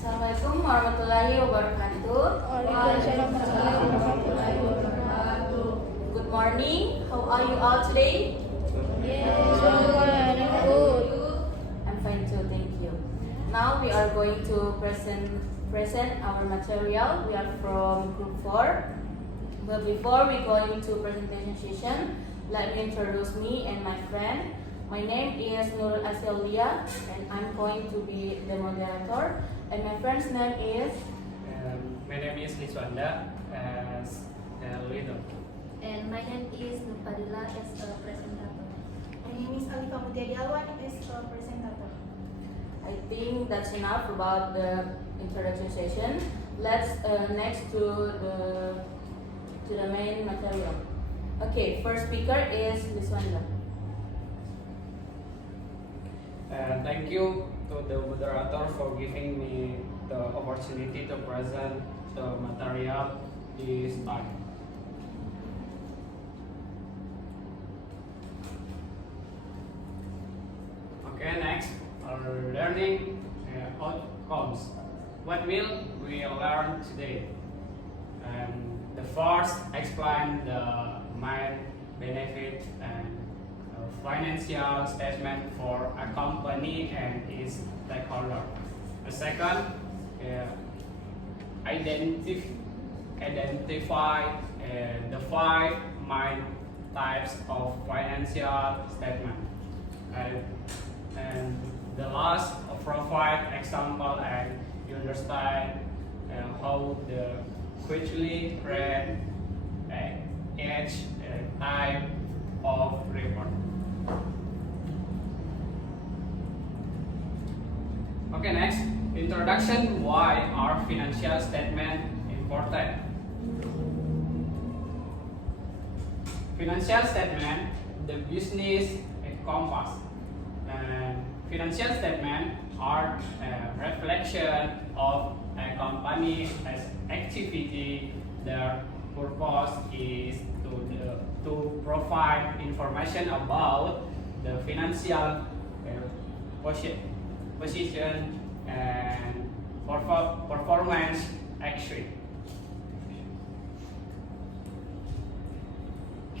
Assalamualaikum warahmatullahi wabarakatuh. Waalaikumsalam warahmatullahi wabarakatuh. Good morning. How are you all today? Yes, very good. I'm fine too, thank you. Now we are going to present our material. We are from Group 4. But before we go into presentation session, let me introduce me and my friend. My name is Nurul Asiaulia, and I'm going to be the moderator. And my friend's name is. My name is Liswanda as a leader. And my name is Nurpadilla as a presenter. My name is Alifa Mutia Dialwan as a presenter. I think that's enough about the introduction session. Let's next to the main material. Okay, first speaker is Liswanda. Thank you to the moderator for giving me the opportunity to present the material this time. Okay, next, our learning outcomes. What will we learn today? The first, explain the main benefit and financial statement for a company and its stakeholder. The second, identify the 5 main types of financial statement. And the last, provide example and you understand how the quickly read each type of report. Okay, next, introduction. Why are financial statement important? Financial statement, the business compass. Financial statement are a reflection of a company's activity. Their purpose is to provide information about the financial position and performance action.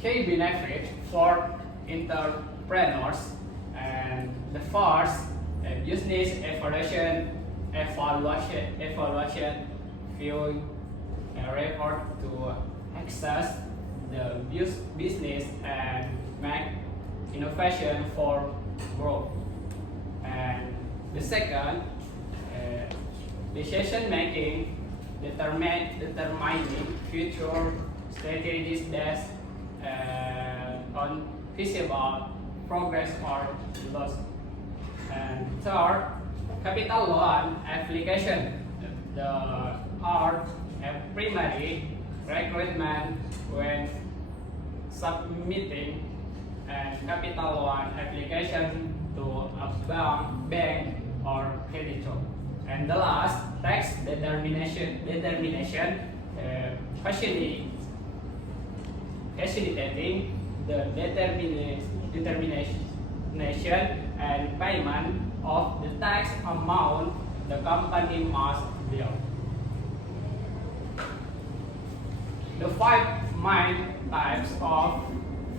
Key benefit for entrepreneurs, and the first, business evaluation view a report to access the business and make innovation for growth. And the second, decision making, determining future strategies based on feasible progress or loss. And third, capital loan application. The are a primary requirement when submitting a capital loan application to a bank or creditor. And the last, tax determination, facilitating the determination and payment of the tax amount the company must bill. The 5 main types of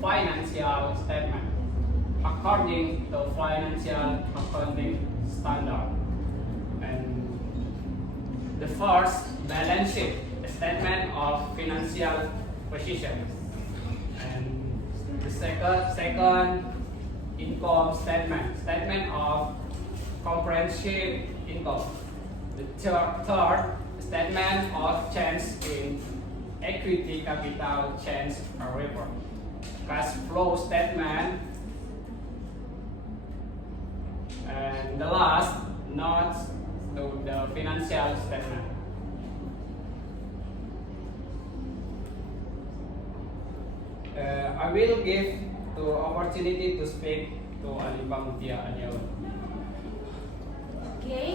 financial statement according to financial accounting standard. And the first, balance sheet, a statement of financial position. And the second, income statement of comprehensive income. The third, statement of change in equity capital change report. Cash flow statement. And the last, notes to the financial statement. I will give the opportunity to speak to Alifa Mutia Dialwan. Okay.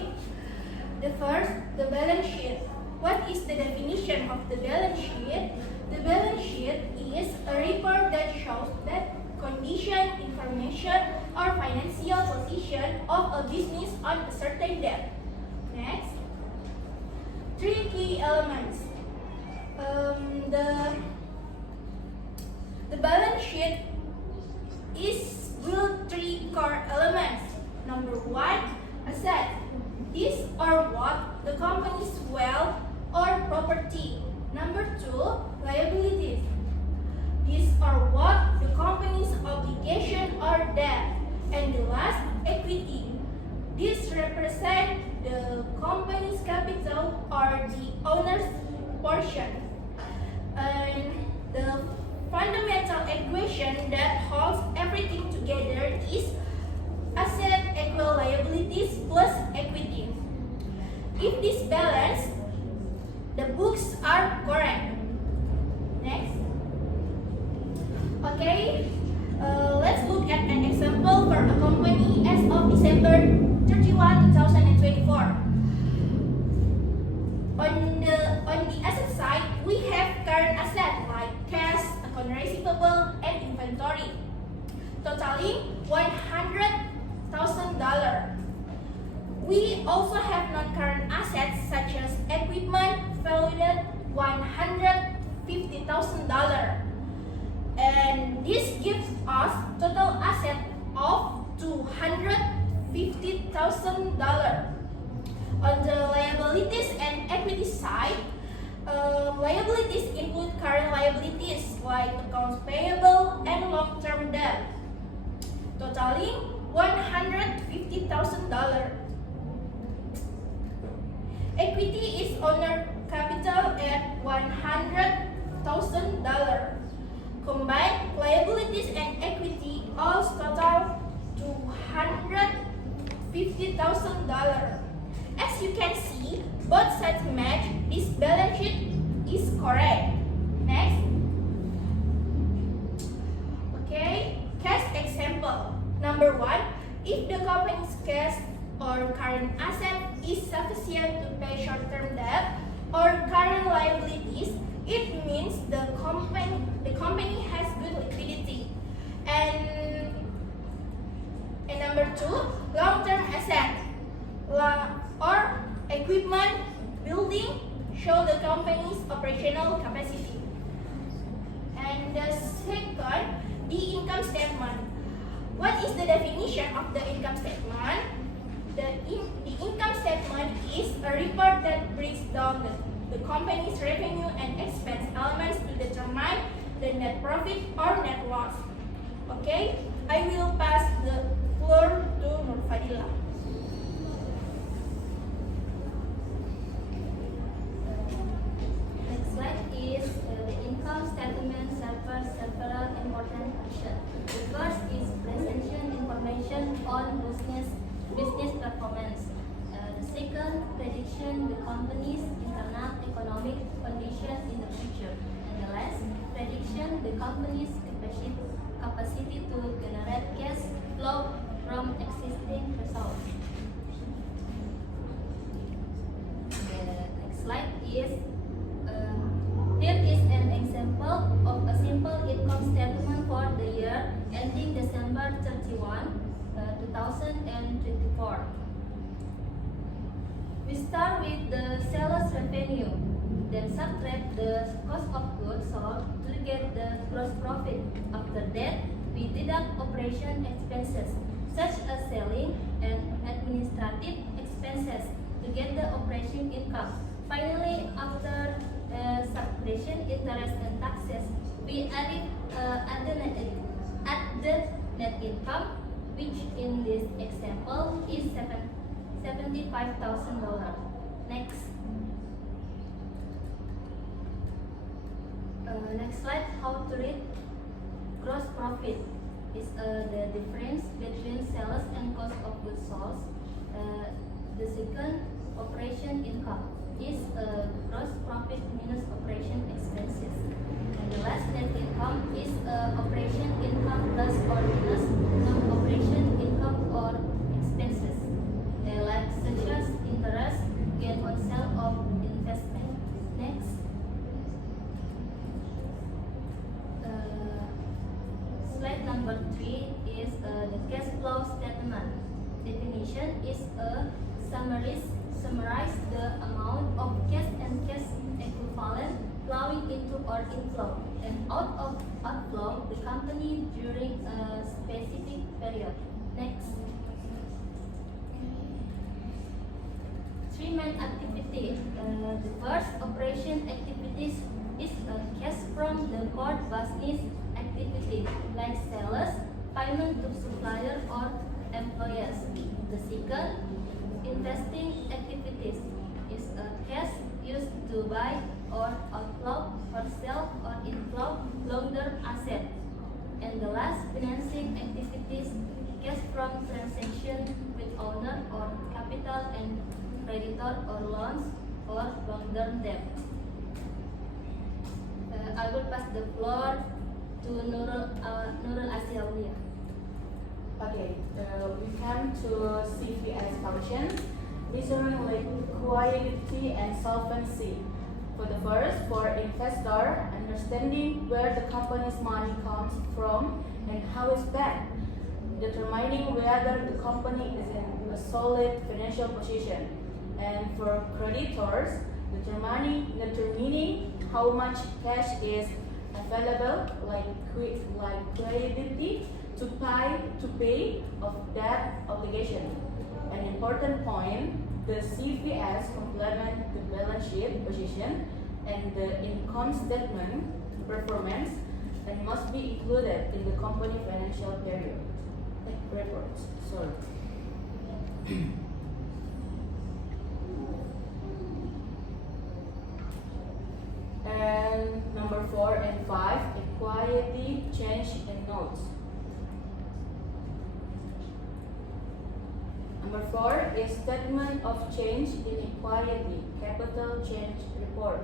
The first, the balance sheet. What is the definition of the balance sheet? The balance sheet is a report that shows that condition, information, or financial position of a business on a certain date. Next, the balance sheet is built three core elements. Number one, asset. These are what the company's wealth or property. Number two, liabilities. These are what the company's obligation or debt. And the last, equity. This represents the company's capital or the owner's portion. And the fundamental equation that holds everything together is asset equal liabilities plus equity. If this balance, the books are correct. Next. Okay, let's look at an example for a company as of December 31, 2024. On the asset side, we have current assets like cash, account receivable, and inventory, totaling $100,000. We also have non-current assets such as equipment valued at $150,000. And this gives us total asset of $250,000. On the liabilities and equity side, liabilities include current liabilities like accounts payable and long-term debt, totaling $150,000. Equity is owner capital at $100,000. Combined liabilities and equity all total $250,000. As you can see, both sides match. This balance sheet is correct. Next. Okay, cash example. Number one, if the company's cash or current asset is sufficient to pay short-term debt or current liabilities, it means the company has good liquidity. And number two, long-term asset or equipment building show the company's operational capacity. And the second, the income statement. What is the definition of the income statement? The income statement is a report that breaks down the company's revenue and expense elements to determine the net profit or net loss. Okay, I will pass the floor to Nur Fadila. Next slide is the income statement serves several important functions. The first is presentation information on business performance. The second, prediction the company's internal economic condition in the future. And the last, prediction the company's capacity to generate cash flow from existing resources. The next slide is here is an example of a simple income statement for the year ending December 31, 2024. We start with the sales revenue, then subtract the cost of goods sold to get the gross profit. After that, we deduct operation expenses such as selling and administrative expenses to get the operation income. Finally, after subtraction interest and taxes, we add the net income, which in this example is $75,000. Next. Next slide, how to read gross profit is the difference between sales and cost of goods sold. The second, operation income is gross profit minus operation expenses. And the last, net income is operation income plus or minus non-operation income or expenses, like such as interest, gain on sale of investment. Next. Slide number 3 is the cash flow statement. Definition is a summarize the amount of cash and cash equivalent flowing into or period. Next. 3 main activities. The first operation activities is a cash from the core business activity like sales, payment to supplier or employers. The second, investing activities is a cash used to buy or outflow or sell or inflow long-term asset. And the last, financing activities, cash from transaction with owner or capital and creditor or loans or long-term debt. I will pass the floor to Nurul Asiaulia. Okay, we come to CVS function, measuring liquidity and solvency. For the first, for investor, understanding where the company's money comes from and how it's spent, determining whether the company is in a solid financial position. And for creditors, determining how much cash is available, like liquidity to pay of debt obligation. An important point, the CVS complement the balance sheet position and the income statement performance and must be included in the company financial reports. Sorry. And number 4 and 5, equity change in notes. Number 4 is statement of change in equity, capital change report.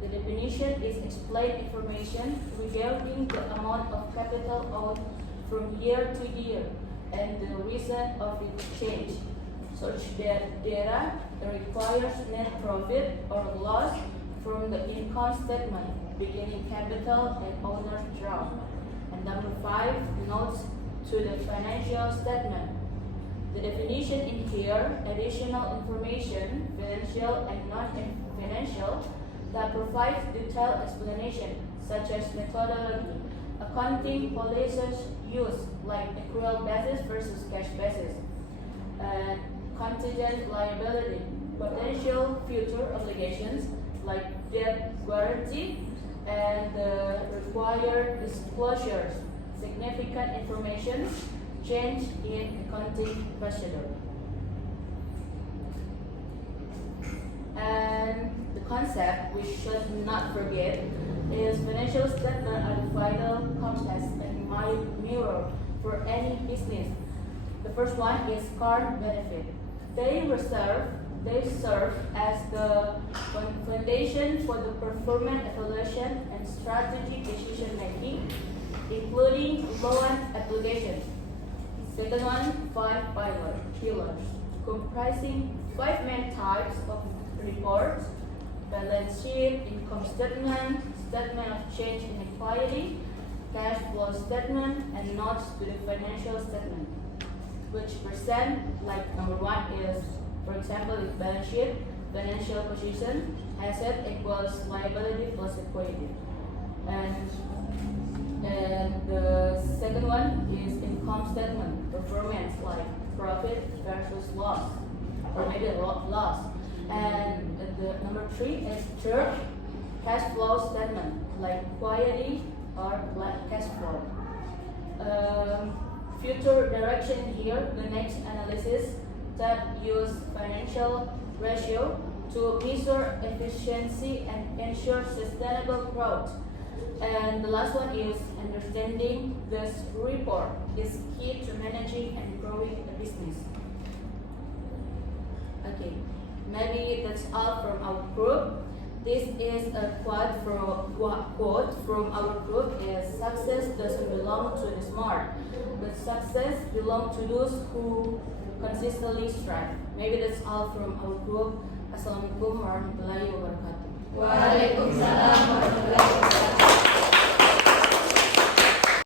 The definition is explained information regarding the amount of capital owed from year to year and the reason of its change, such that data requires net profit or loss from the income statement, beginning capital and owner's draft. And number 5, notes to the financial statement. The definition in here, additional information, financial and non-financial, that provides detailed explanation, such as methodology, accounting policies used, like accrual basis versus cash basis, and contingent liability, potential future obligations, like debt guarantee, and the required disclosures, significant information, change in accounting procedure. And the concept we should not forget is financial statements are the vital compass and mirror for any business. The first one is core benefit. They serve as the foundation for the performance evaluation and strategic decision making, including loan application. Second one, 5 pillars, comprising 5 main types of reports: balance sheet, income statement, statement of change in equity, cash flow statement, and notes to the financial statement, which present, like number 1 is, for example, is balance sheet, financial position, asset equals liability plus equity. And the second one is income statement, performance, like profit versus loss, or maybe loss. And the number 3 is third, cash flow statement, like equity or cash flow. Future direction here, the next analysis that use financial ratio to measure efficiency and ensure sustainable growth. And the last one is understanding this report is key to managing and growing a business. Okay, maybe that's all from our group. This is a quote from our group is success doesn't belong to the smart, but success belongs to those who consistently strive. Maybe that's all from our group. Assalamualaikum warahmatullahi wabarakatuh. Waalaikumsalam warahmatullahi wabarakatuh.